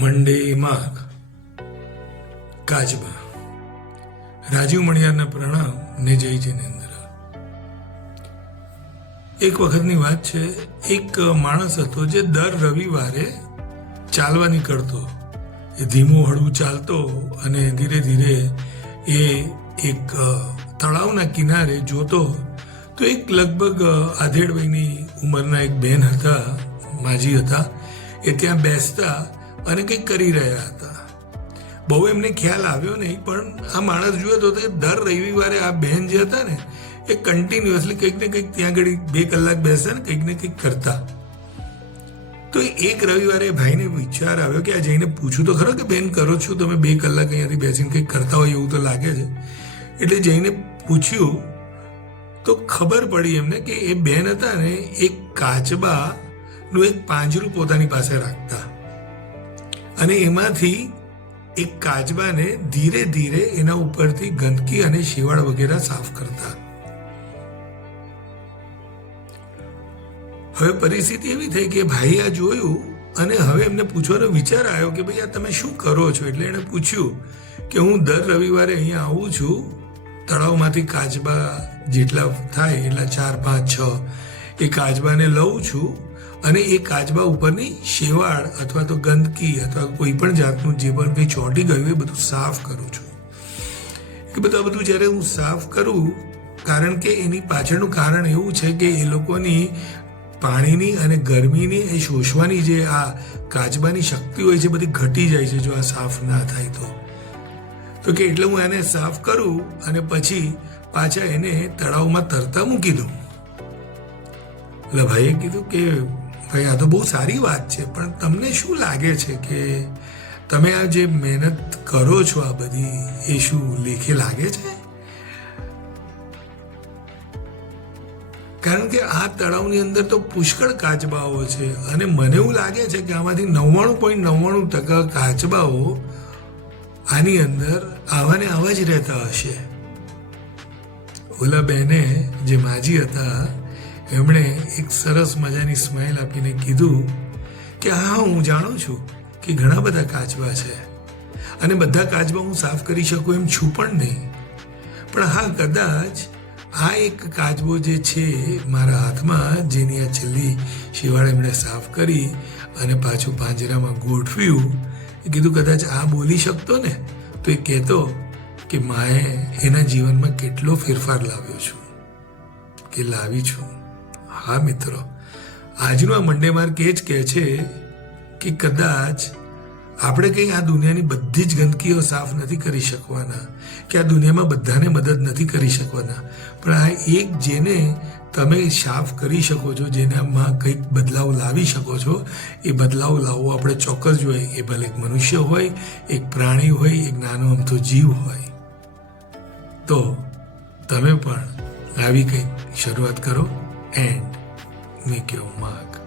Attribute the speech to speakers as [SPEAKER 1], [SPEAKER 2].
[SPEAKER 1] મંડે માઘ કાચબા રાજીવ મણિયારના પ્રણામ ને જય જિનેન્દ્ર. એક વખતની વાત છે, એક માણસ હતો જે દર રવિવારે ચાલવા નીકળતો એ ધીમું હળવું ચાલતો અને ધીરે ધીરે એ એક તળાવના કિનારે જોતો, તો એક લગભગ આધેડ વયની ઉંમરના એક બેન હતા, માજી હતા, એ ત્યાં બેસતા અને કંઈક કરી રહ્યા હતા. બહુ એમને ખ્યાલ આવ્યો નહીં, પણ આ માણસ જોયો તો કે દર રવિવારે આ બહેન જે હતા ને, એ કન્ટિન્યુઅસલી કંઈક ને કંઈક ત્યાં આગળ બે કલાક બેસતા ને કંઈક ને કંઈક કરતા. તો એક રવિવારે ભાઈને વિચાર આવ્યો કે આ જઈને પૂછું તો ખરો કે બેન કરો છો તમે બે કલાક અહીંયાથી બેસીને કંઈક કરતા હોય એવું તો લાગે છે. એટલે જઈને પૂછ્યું તો ખબર પડી એમને કે એ બેન હતા ને, એક કાચબાનું એક પાંજરું પોતાની પાસે રાખતા. અને એમાંથી એક કાચબાને ધીરે ધીરે એના ઉપરથી ગંદકી અને શેવાળ વગેરે સાફ કરતા. હવે પરિસ્થિતિ એવી થઈ કે ભાઈ આ જોયું અને હવે એમને પૂછવાનો વિચાર આવ્યો કે ભાઈ આ તમે શું કરો છો? એટલે એણે પૂછ્યું કે હું દર રવિવારે અહીંયા આવું છું, તળાવમાંથી કાચબા જેટલા થાય, એટલા ચાર, પાંચ, છ, એ કાચબાને લઉં છું અને એ કાચબા ઉપરની શેવાળ અથવા તો ગંદકી અથવા કોઈ પણ જાતનું જે પણ કંઈ ચોંટી ગયું એ બધું સાફ કરું છું. એ બધું બધું જ્યારે હું સાફ કરું, કારણ કે એની પાછળનું કારણ એવું છે કે એ લોકોની પાણીની અને ગરમીની એ શોષવાની જે આ કાચબાની શક્તિ હોય છે બધી ઘટી જાય છે જો આ સાફ ના થાય તો. તો કે એટલે હું એને સાફ કરું અને પછી પાછા એને તળાવમાં તરતા મૂકી દઉં. એટલે ભાઈએ કીધું કે ભાઈ તો બહુ સારી વાત છે. પણ તમને શું લાગે છે કે તમે આ જે મહેનત કરો છો આ બધી, એ શું લેખે લાગે છે? કારણ કે આ તળાવની અંદર તો પુષ્કળ કાચબાઓ છે અને મને એવું લાગે છે કે આમાંથી નવ્વાણું પોઈન્ટ નવ્વાણું ટકા કાચબાઓ આની અંદર આવા ને આવા જ રહેતા હશે. ઓલા બેને જે માજી હતા, એમણે એક સરસ મજાની સ્માઇલ આપીને કીધું કે, હા, હું જાણું છું કે ઘણા બધા કાચબા છે અને બધા કાચબા હું સાફ કરી શકું એમ છું પણ નહીં. પણ હા, કદાચ આ એક કાચબો જે છે મારા હાથમાં, જેની આ છેલ્લી શિવાળ એમણે સાફ કરી અને પાછું પાંજરામાં ગોઠવ્યું કીધું, કદાચ આ બોલી શકતો ને તો એ કહેતો કે, માએ એના જીવનમાં કેટલો ફેરફાર લાવ્યો છું, કે લાવી છું હા, મિત્રો. આજનો આ મંડે માર્ક એ જ કહે છે કે કદાચ આપણે કંઈ આ દુનિયાની બધી જ ગંદકીઓ સાફ નથી કરી શકવાના કે આ દુનિયામાં બધાને મદદ નથી કરી શકવાના. પણ આ એક જેને તમે સાફ કરી શકો છો જેનામાં કંઈક બદલાવ લાવી શકો છો, એ બદલાવ લાવવો આપણે ચોક્કસ જોઈએ. એ ભલે એક મનુષ્ય હોય, એક પ્રાણી હોય, એક નાનો અમથો જીવ હોય. તો તમે પણ આવી કંઈક શરૂઆત કરો. And make your mark